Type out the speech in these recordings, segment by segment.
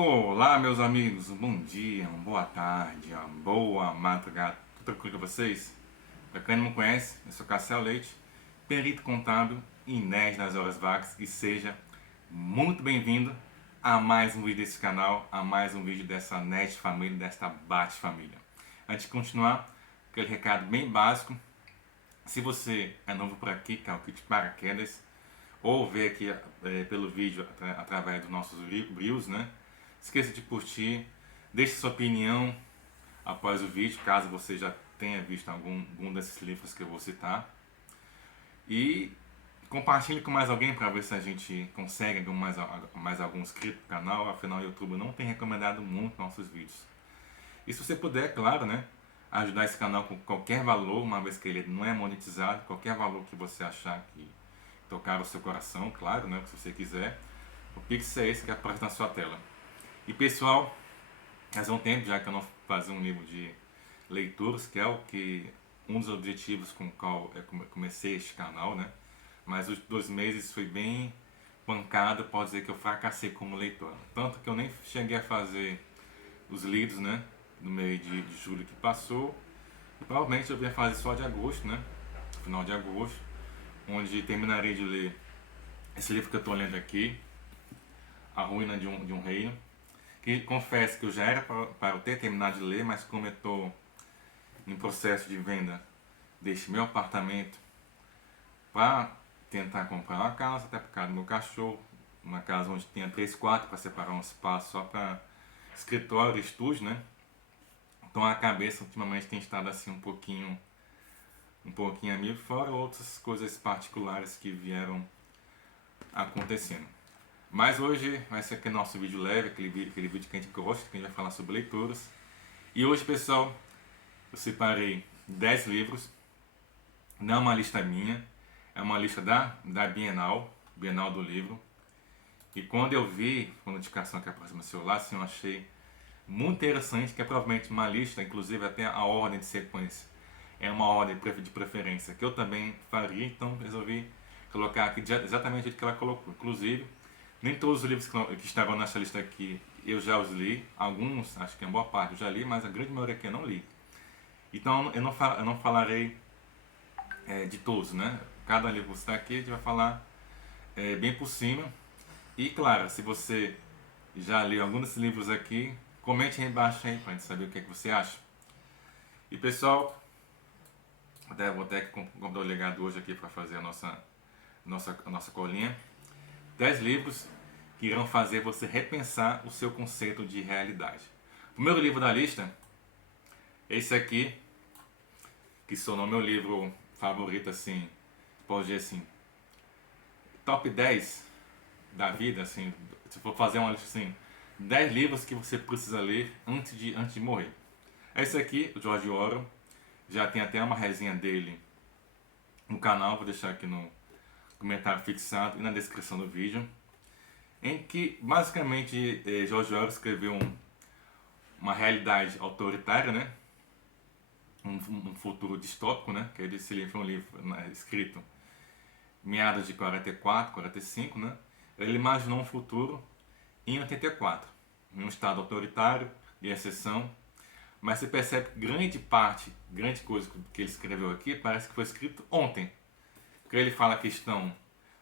Olá, meus amigos, um bom dia, uma boa tarde, uma boa madrugada. Tudo tranquilo com vocês? Para quem não me conhece, eu sou Cassiel Leite, perito contábil e nerd nas horas vagas, e seja muito bem-vindo a mais um vídeo desse canal, a mais um vídeo dessa nerd família, desta Bate Família. Antes de continuar, aquele recado bem básico: se você é novo por aqui, que é o Kit Paraquedas, ou ver aqui pelo vídeo através dos nossos reels, né? Esqueça de curtir, deixe sua opinião após o vídeo, caso você já tenha visto algum desses livros que eu vou citar. E compartilhe com mais alguém para ver se a gente consegue mais algum inscrito no canal. Afinal, o YouTube não tem recomendado muito nossos vídeos. E se você puder, claro, né, ajudar esse canal com qualquer valor, uma vez que ele não é monetizado, qualquer valor que você achar que tocar o seu coração, claro, né, se você quiser. O Pix é esse que aparece na sua tela. E pessoal, faz um tempo já que eu não fazia um livro de leituras, que é um dos objetivos com o qual eu comecei este canal, né? Mas os 2 meses foi bem pancada, pode dizer que eu fracassei como leitor. Tanto que eu nem cheguei a fazer os livros, né? No mês de julho que passou. E provavelmente eu ia fazer só de agosto, né? Final de agosto, onde terminarei de ler esse livro que eu estou lendo aqui, A Ruína de um Reino. Que confesso que eu já era para eu ter terminado de ler, mas como eu estou em processo de venda deste meu apartamento para tentar comprar uma casa, até por causa do meu cachorro, uma casa onde tenha 3 quartos para separar um espaço só para escritório e estúdio, né? Então a cabeça ultimamente tem estado assim um pouquinho a mil, fora outras coisas particulares que vieram acontecendo. Mas hoje vai ser aquele nosso vídeo leve, aquele vídeo que a gente gosta, que a gente vai falar sobre leituras. E hoje, pessoal, eu separei 10 livros, não é uma lista minha, é uma lista da Bienal do Livro. E quando eu vi a notificação que apareceu no celular, assim, eu achei muito interessante, que é provavelmente uma lista, inclusive até a ordem de sequência. É uma ordem de preferência que eu também faria, então resolvi colocar aqui exatamente o jeito que ela colocou. Inclusive, nem todos os livros que estavam nessa lista aqui eu já os li. Alguns, acho que a boa parte eu já li, mas a grande maioria aqui eu não li. Então eu não falarei de todos, né? Cada livro que está aqui a gente vai falar bem por cima. E claro, se você já leu algum desses livros aqui, comente aí embaixo aí para a gente saber o que é que você acha. E pessoal, vou até comprar o legado hoje aqui para fazer a nossa colinha. 10 livros que irão fazer você repensar o seu conceito de realidade. O primeiro livro da lista é esse aqui, que se tornou meu livro favorito, assim, pode dizer assim, top 10 da vida, assim, se for fazer uma lista assim, 10 livros que você precisa ler antes de morrer. Esse aqui, o George Orwell, já tem até uma resenha dele no canal, vou deixar aqui no comentário fixado e na descrição do vídeo, em que basicamente George Orwell escreveu uma realidade autoritária, né? Um futuro distópico, né? Que esse livro foi um livro, né, escrito em meados de 44, 45, né? Ele imaginou um futuro em 84, em um estado autoritário, de exceção, mas você percebe que grande coisa que ele escreveu aqui parece que foi escrito ontem. Porque ele fala a questão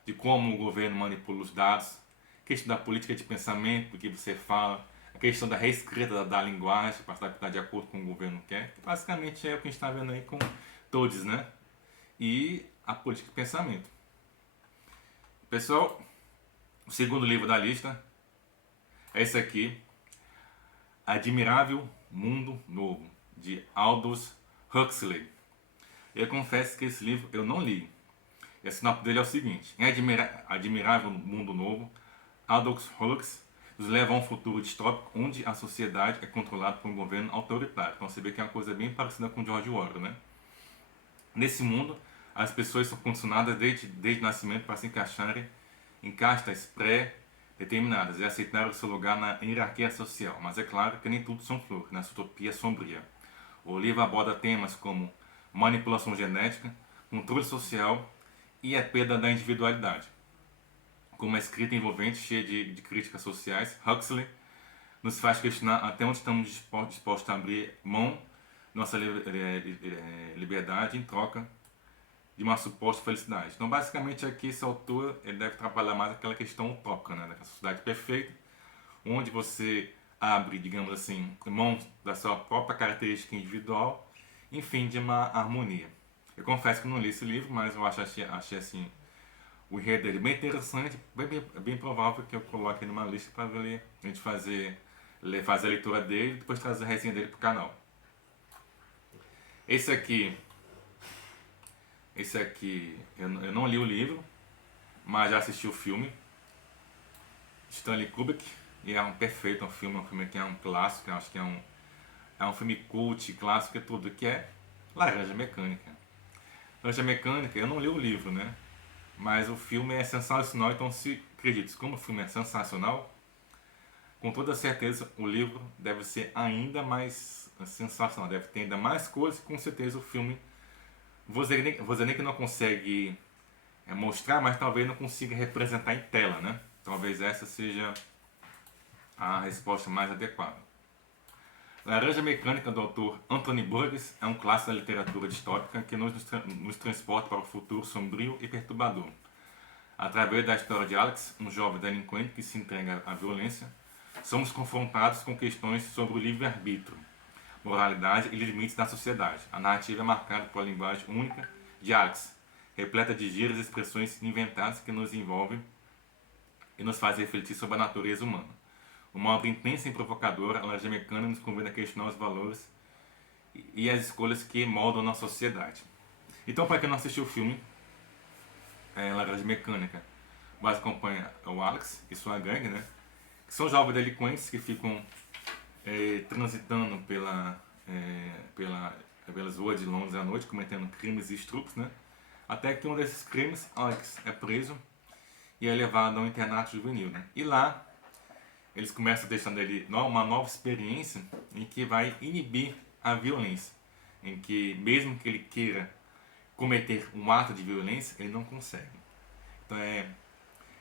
de como o governo manipula os dados, a questão da política de pensamento, do que você fala, a questão da reescrita da linguagem para se adaptar de acordo com o governo quer, que basicamente é o que a gente está vendo aí com todos, né? E a política de pensamento. Pessoal, o segundo livro da lista é esse aqui, Admirável Mundo Novo, de Aldous Huxley. Eu confesso que esse livro eu não li. E a sinopse dele é o seguinte: em Admirável Mundo Novo, Aldous Huxley nos leva a um futuro distópico onde a sociedade é controlada por um governo autoritário. Então você vê que é uma coisa bem parecida com George Orwell, né? Nesse mundo, as pessoas são condicionadas desde o nascimento para se encaixarem em castas pré-determinadas e aceitar o seu lugar na hierarquia social. Mas é claro que nem tudo são flores, nessa utopia sombria. O livro aborda temas como manipulação genética, controle social e a perda da individualidade. Com uma escrita envolvente, cheia de críticas sociais, Huxley nos faz questionar até onde estamos dispostos a abrir mão nossa liberdade em troca de uma suposta felicidade. Então, basicamente, aqui esse autor ele deve trabalhar mais aquela questão utópica, né, da sociedade perfeita, onde você abre, digamos assim, mão da sua própria característica individual, em fim de uma harmonia. Eu confesso que não li esse livro, mas eu achei assim, o enredo dele bem interessante, bem provável que eu coloque numa lista para a gente fazer a leitura dele e depois trazer a resenha dele para o canal. Esse aqui eu não li o livro, mas já assisti o filme. Stanley Kubrick, e é um perfeito filme que é um clássico, acho que é um filme cult, clássico e tudo, que é Laranja Mecânica. Laranja Mecânica, eu não li o livro, né? Mas o filme é sensacional, então se acredite, como o filme é sensacional, com toda certeza o livro deve ser ainda mais sensacional, deve ter ainda mais coisas, com certeza o filme, vou dizer nem que não consegue mostrar, mas talvez não consiga representar em tela, né? Talvez essa seja a resposta mais adequada. Laranja Mecânica, do autor Anthony Burgess, é um clássico da literatura distópica que nos transporta para o futuro sombrio e perturbador. Através da história de Alex, um jovem delinquente que se entrega à violência, somos confrontados com questões sobre o livre-arbítrio, moralidade e limites da sociedade. A narrativa é marcada por uma linguagem única de Alex, repleta de gírias e expressões inventadas que nos envolvem e nos fazem refletir sobre a natureza humana. Uma obra intensa e provocadora, a Laranja Mecânica nos convida a questionar os valores e as escolhas que moldam a nossa sociedade. Então, para quem não assistiu o filme, Laranja Mecânica, mas acompanha o Alex e sua gangue, né? Que são jovens delinquentes que ficam transitando pelas ruas de Londres à noite, cometendo crimes e estupros, né? Até que um desses crimes, Alex, é preso e é levado a um internato juvenil, né? E lá eles começam deixando ele uma nova experiência em que vai inibir a violência, em que mesmo que ele queira cometer um ato de violência, ele não consegue.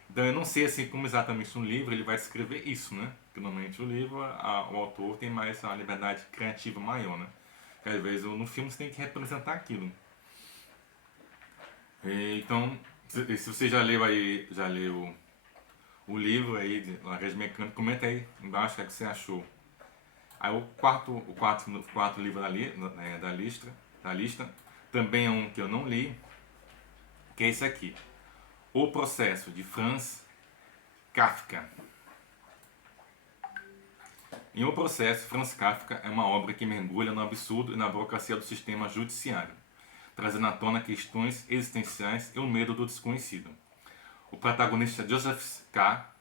Então eu não sei assim como exatamente no livro ele vai descrever isso, né? Porque normalmente o livro, o autor tem mais uma liberdade criativa maior, né? Porque às vezes no filme você tem que representar aquilo. Então, se você já leu o livro aí de Laranja Mecânica, comenta aí embaixo o que você achou. Aí o quarto livro da lista também é um que eu não li, que é esse aqui, O Processo, de Franz Kafka. Em O Processo, Franz Kafka é uma obra que mergulha no absurdo e na burocracia do sistema judiciário, trazendo à tona questões existenciais e o medo do desconhecido. O protagonista Joseph K.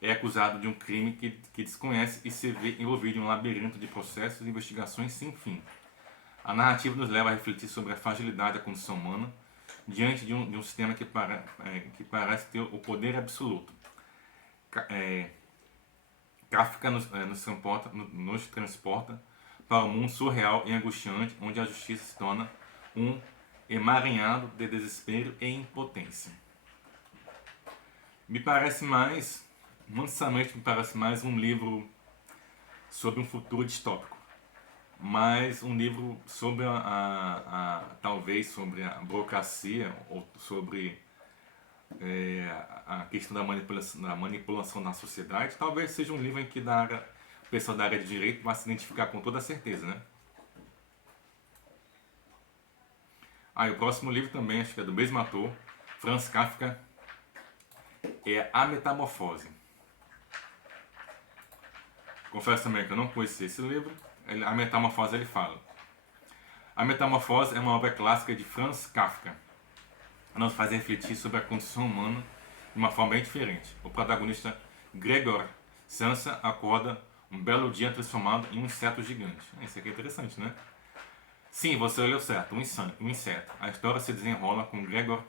é acusado de um crime que desconhece e se vê envolvido em um labirinto de processos e investigações sem fim. A narrativa nos leva a refletir sobre a fragilidade da condição humana diante de um sistema que parece ter o poder absoluto. Kafka nos transporta para um mundo surreal e angustiante, onde a justiça se torna um emaranhado de desespero e impotência. Honestamente, me parece mais um livro sobre um futuro distópico, mas um livro sobre talvez sobre a burocracia ou sobre a questão da manipulação na sociedade. Talvez seja um livro em que o pessoal da área de direito vai se identificar com toda certeza, né? E o próximo livro também, acho que é do mesmo ator, Franz Kafka, é A Metamorfose. Confesso também que eu não conheci esse livro. A Metamorfose ele fala. A Metamorfose é uma obra clássica de Franz Kafka. Nos faz refletir sobre a condição humana de uma forma bem diferente. O protagonista Gregor Samsa acorda um belo dia transformado em um inseto gigante. Isso aqui é interessante, né? Sim, você olhou certo, um inseto. A história se desenrola com Gregor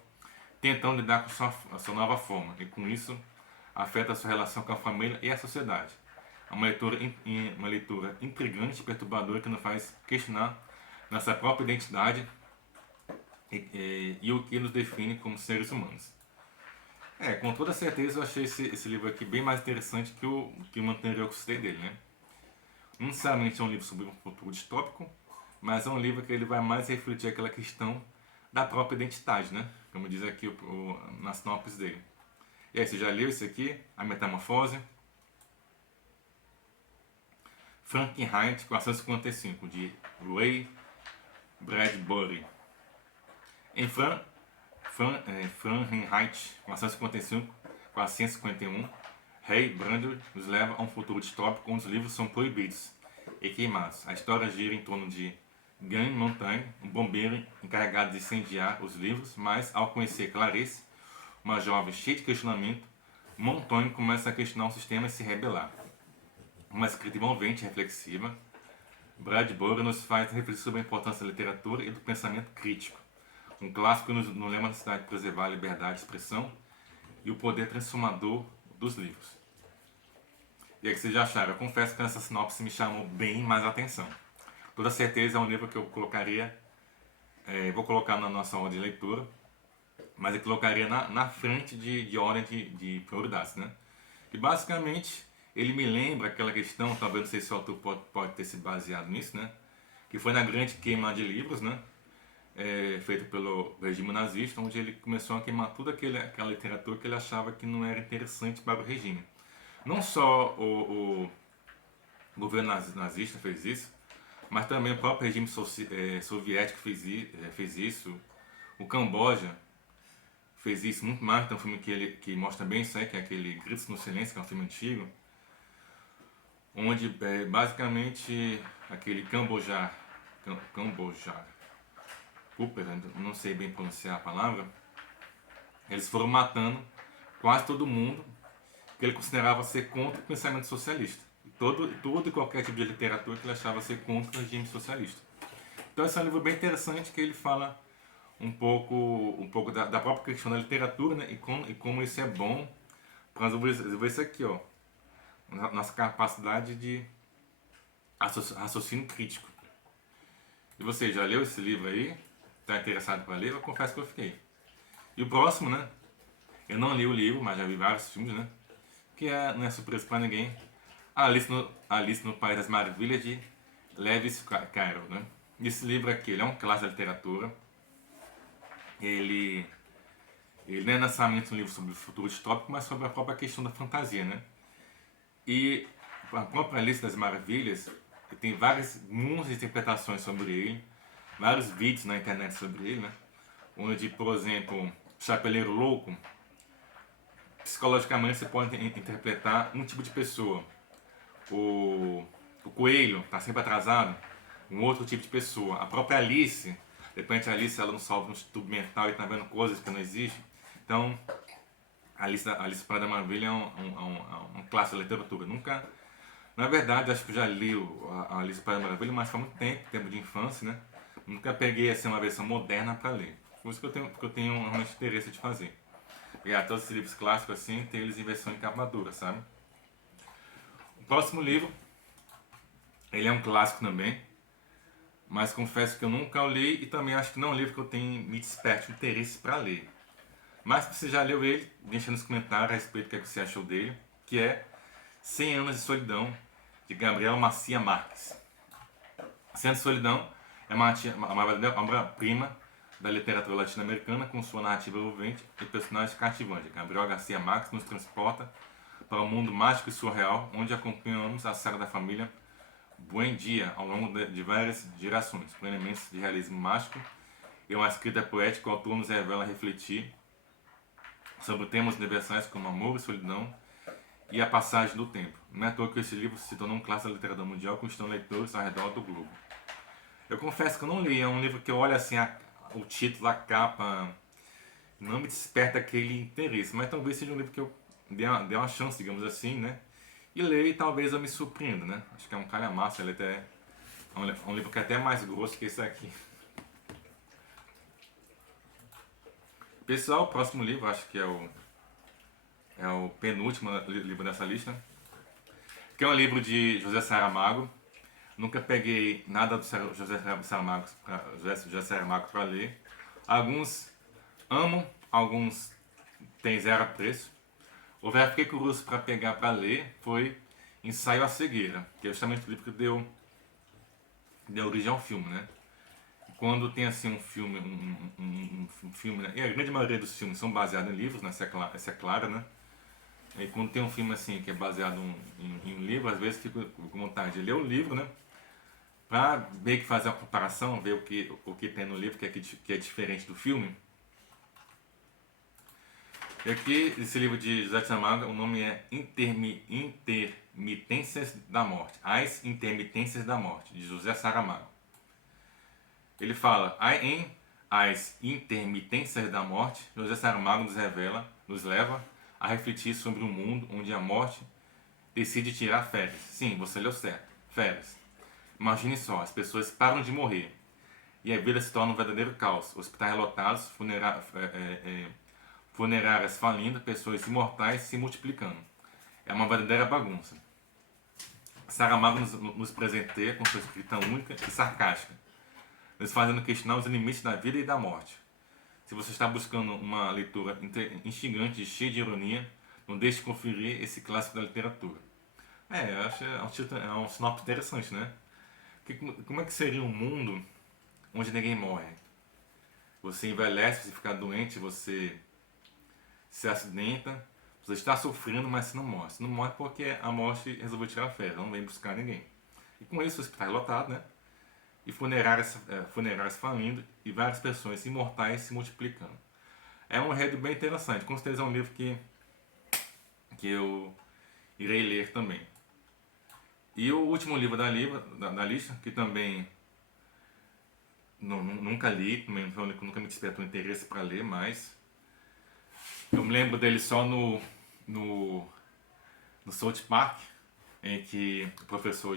tentando lidar com a sua nova forma, e com isso afeta a sua relação com a família e a sociedade. É uma leitura intrigante e perturbadora que nos faz questionar nossa própria identidade e o que nos define como seres humanos. Com toda certeza eu achei esse livro aqui bem mais interessante que o anterior que eu citei dele, né? Não necessariamente é um livro sobre um futuro distópico, mas é um livro que ele vai mais refletir aquela questão da própria identidade, né? Como diz aqui na sinopse dele. E aí, você já leu isso aqui? A Metamorfose? Frankenstein 455, de Ray Bradbury. Em Fahrenheit 455, 451, Ray Bradbury nos leva a um futuro distópico onde os livros são proibidos e queimados. A história gira em torno de Gun Montaigne, um bombeiro encarregado de incendiar os livros, mas ao conhecer Clarice, uma jovem cheia de questionamento, Montaigne começa a questionar o sistema e se rebelar. Uma escrita envolvente e reflexiva, Bradbury nos faz refletir sobre a importância da literatura e do pensamento crítico. Um clássico nos lembra a necessidade de preservar a liberdade de expressão e o poder transformador dos livros. E aí, o que vocês já acharam? Eu confesso que essa sinopse me chamou bem mais a atenção. Toda certeza é um livro que eu colocaria, vou colocar na nossa ordem de leitura, mas eu colocaria na frente de ordem de prioridades, né? E basicamente ele me lembra aquela questão, talvez não sei se o autor pode ter se baseado nisso, né? Que foi na grande queima de livros, né? Feita pelo regime nazista, onde ele começou a queimar toda aquela literatura que ele achava que não era interessante para o regime. Não só o governo nazista fez isso, mas também o próprio regime soviético fez isso, o Camboja fez isso muito mais. Tem um filme que mostra bem isso aí, que é aquele Gritos no Silêncio, que é um filme antigo, onde basicamente aquele Cambojar, Cooper, não sei bem pronunciar a palavra, eles foram matando quase todo mundo que ele considerava ser contra o pensamento socialista. Todo e qualquer tipo de literatura que ele achava ser contra o regime socialista. Então esse é um livro bem interessante que ele fala um pouco da própria questão da literatura, né? E como isso é bom para desenvolver isso aqui, ó. Nossa capacidade de raciocínio crítico. E você já leu esse livro aí? Está interessado para ler? Eu confesso que eu fiquei. E o próximo, né? Eu não li o livro, mas já vi vários filmes, né? Que não é surpresa para ninguém. Alice no País das Maravilhas, de Lewis Carroll, né? Esse livro aqui, ele é um clássico da literatura. Ele não é necessariamente um livro sobre o futuro distópico, mas sobre a própria questão da fantasia, né? E a própria Alice das Maravilhas tem muitas interpretações sobre ele, vários vídeos na internet sobre ele, né? Onde, por exemplo, Chapeleiro Louco, psicologicamente você pode interpretar um tipo de pessoa. O coelho está sempre atrasado, um outro tipo de pessoa. A própria Alice, de repente a Alice ela não solve um tubo mental e está vendo coisas que não existem. Então, Alice País da Maravilha é um clássico da literatura. Nunca, na verdade, acho que eu já li a Alice País da Maravilha, mas faz muito tempo de infância, né? Nunca peguei assim, uma versão moderna para ler. Por isso que eu tenho realmente interesse de fazer. E todos esses livros clássicos assim, tem eles em versão em capa dura, sabe? O próximo livro, ele é um clássico também, mas confesso que eu nunca o li e também acho que não é um livro que eu tenho me desperto interesse para ler. Mas se você já leu ele, deixa nos comentários a respeito do que você achou dele, que é 100 Anos de Solidão, de Gabriel Garcia Marques. 100 Anos de Solidão é uma obra-prima da literatura latino-americana com sua narrativa envolvente e personagens cativantes. Gabriel Garcia Marques nos transporta para um mundo mágico e surreal, onde acompanhamos a saga da família Buendia ao longo de várias gerações, com elementos de realismo mágico e uma escrita poética. O autor nos revela refletir sobre temas universais como amor e solidão e a passagem do tempo. Não é à toa que esse livro se tornou um clássico da literatura mundial, conquistando leitores ao redor do globo. Eu confesso que eu não li, é um livro que eu olho assim, o título, a capa, não me desperta aquele interesse, mas talvez seja um livro que eu dê uma chance, digamos assim, né? E leio e talvez eu me surpreenda, né? Acho que é um calhamaço, ele é um livro que é até mais grosso que esse aqui. Pessoal, o próximo livro, acho que é o penúltimo livro dessa lista, que é um livro de José Saramago. Nunca peguei nada do José Saramago para ler. Alguns amam, alguns têm zero preço. O que eu fiquei curioso para pegar para ler foi Ensaio à Cegueira, que é justamente o livro que deu origem ao filme, né? Quando tem assim um filme, um filme, né? E a grande maioria dos filmes são baseados em livros, né? Essa é clara, né? E quando tem um filme assim que é baseado em um livro, às vezes fico com vontade de ler o livro, né? Pra ver que fazer uma comparação, ver o que tem no livro que é diferente do filme. E aqui, esse livro de José de Saramago, o nome é Intermitências da Morte. As Intermitências da Morte, de José Saramago. Ele fala, em As Intermitências da Morte, José Saramago nos leva a refletir sobre um mundo onde a morte decide tirar férias. Sim, você leu certo, férias. Imagine só, as pessoas param de morrer e a vida se torna um verdadeiro caos. Hospitais lotados, funerárias falindo, pessoas imortais se multiplicando. É uma verdadeira bagunça. Saramago nos presenteia com sua escrita única e sarcástica, nos fazendo questionar os limites da vida e da morte. Se você está buscando uma leitura instigante e cheia de ironia, não deixe de conferir esse clássico da literatura. Eu acho um sinopse interessante, né? Como é que seria um mundo onde ninguém morre? Você envelhece, você fica doente, você se acidenta, você está sofrendo, mas você não morre. Você não morre porque a morte resolveu tirar férias, não vem buscar ninguém. E com isso o hospital é lotado, né? E funerárias falindo e várias pessoas imortais se multiplicando. É um enredo bem interessante, com certeza é um livro que eu irei ler também. E o último livro da lista, que também nunca li, também nunca me despertou interesse para ler, mas eu me lembro dele só no South Park, em que o professor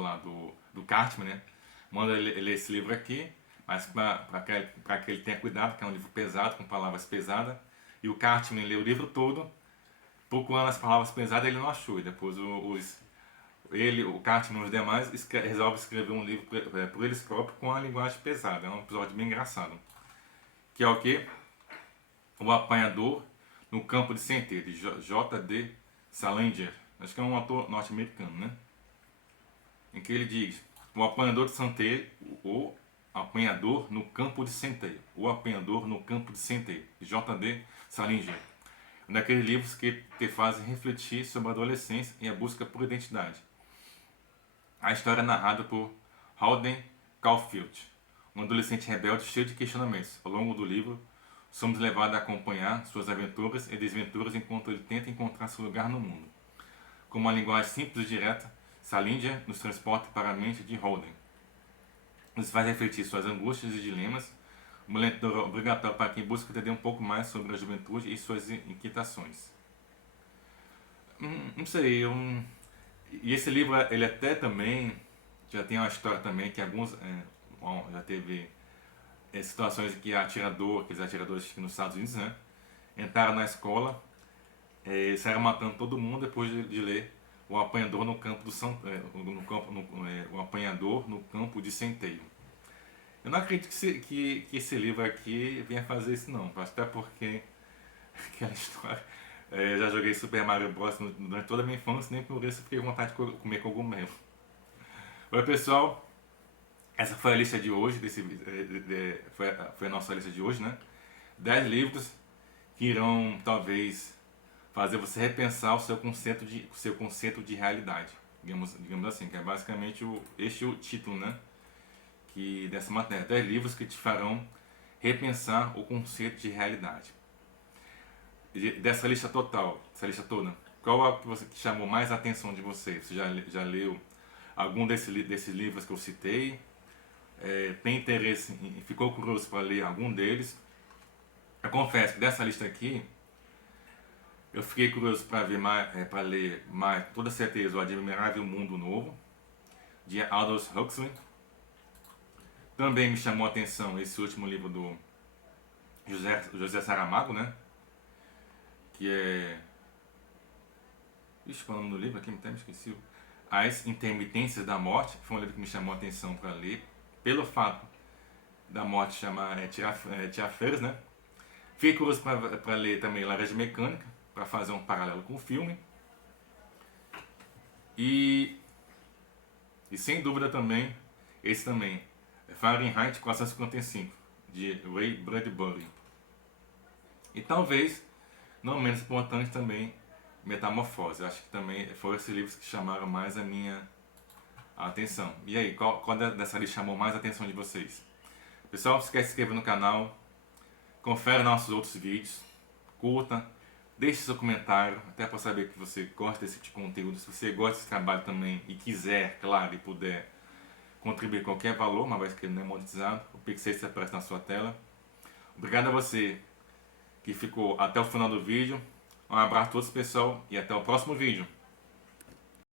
lá do Cartman, né, manda ele ler esse livro aqui, mas para que ele tenha cuidado, que é um livro pesado, com palavras pesadas, e o Cartman lê o livro todo, procurando as palavras pesadas, ele não achou, e depois o Cartman e os demais resolvem escrever um livro por eles próprios com a linguagem pesada. É um episódio bem engraçado, que é o que? O Apanhador no Campo de Centeio, de J.D. Salinger. Acho que é um autor norte-americano, né? Em que ele diz: o apanhador de centeio, o apanhador no campo de centeio. O apanhador no campo de centeio, de J.D. Salinger. Um daqueles livros que te fazem refletir sobre a adolescência e a busca por identidade. A história é narrada por Holden Caulfield, um adolescente rebelde cheio de questionamentos. Ao longo do livro, somos levados a acompanhar suas aventuras e desventuras enquanto ele tenta encontrar seu lugar no mundo. Com uma linguagem simples e direta, Salinger nos transporta para a mente de Holden. Nos faz refletir suas angústias e dilemas, uma leitura obrigatória para quem busca entender um pouco mais sobre a juventude e suas inquietações. Não sei, e esse livro, ele até também já tem uma história também que alguns já teve situações em que aqueles atiradores aqui nos Estados Unidos, né, entraram na escola e saíram matando todo mundo depois de ler O Apanhador no Campo o Apanhador no Campo de Centeio. Eu não acredito que esse livro aqui venha fazer isso não, até porque aquela história, eu já joguei Super Mario Bros. Durante toda a minha infância, nem por isso eu fiquei com vontade de comer cogumelo. Oi pessoal, essa foi a lista de hoje, foi a nossa lista de hoje, né? 10 livros que irão talvez fazer você repensar o seu conceito de realidade, digamos assim, que é basicamente este o título, né? Dessa matéria, 10 livros que te farão repensar o conceito de realidade. Dessa lista total, essa lista toda, qual é o que chamou mais a atenção de você? Você já leu algum desses livros que eu citei? Tem interesse, ficou curioso para ler algum deles? Eu confesso que dessa lista aqui, eu fiquei curioso para ler mais, toda certeza, O Admirável Mundo Novo, de Aldous Huxley. Também me chamou a atenção esse último livro do José Saramago, né? Que é... qual é o nome do livro aqui? Até me esqueci. As Intermitências da Morte. Foi um livro que me chamou a atenção para ler, pelo fato da morte tirar férias, né? Fiquei curioso para ler também Laranja Mecânica, para fazer um paralelo com o filme. E sem dúvida também, esse também, Fahrenheit 455, de Ray Bradbury. E talvez, não menos importante também, Metamorfose. Eu acho que também foram esses livros que chamaram mais a minha atenção. E aí, qual dessa lista chamou mais a atenção de vocês? Pessoal, se quer se inscrever no canal, confere nossos outros vídeos, curta, deixe seu comentário, até para saber que você gosta desse tipo de conteúdo. Se você gosta desse trabalho também e quiser, claro, e puder contribuir qualquer valor, uma vez que ele não é monetizado, o Pix se aparece na sua tela. Obrigado a você que ficou até o final do vídeo. Um abraço a todos, pessoal, e até o próximo vídeo.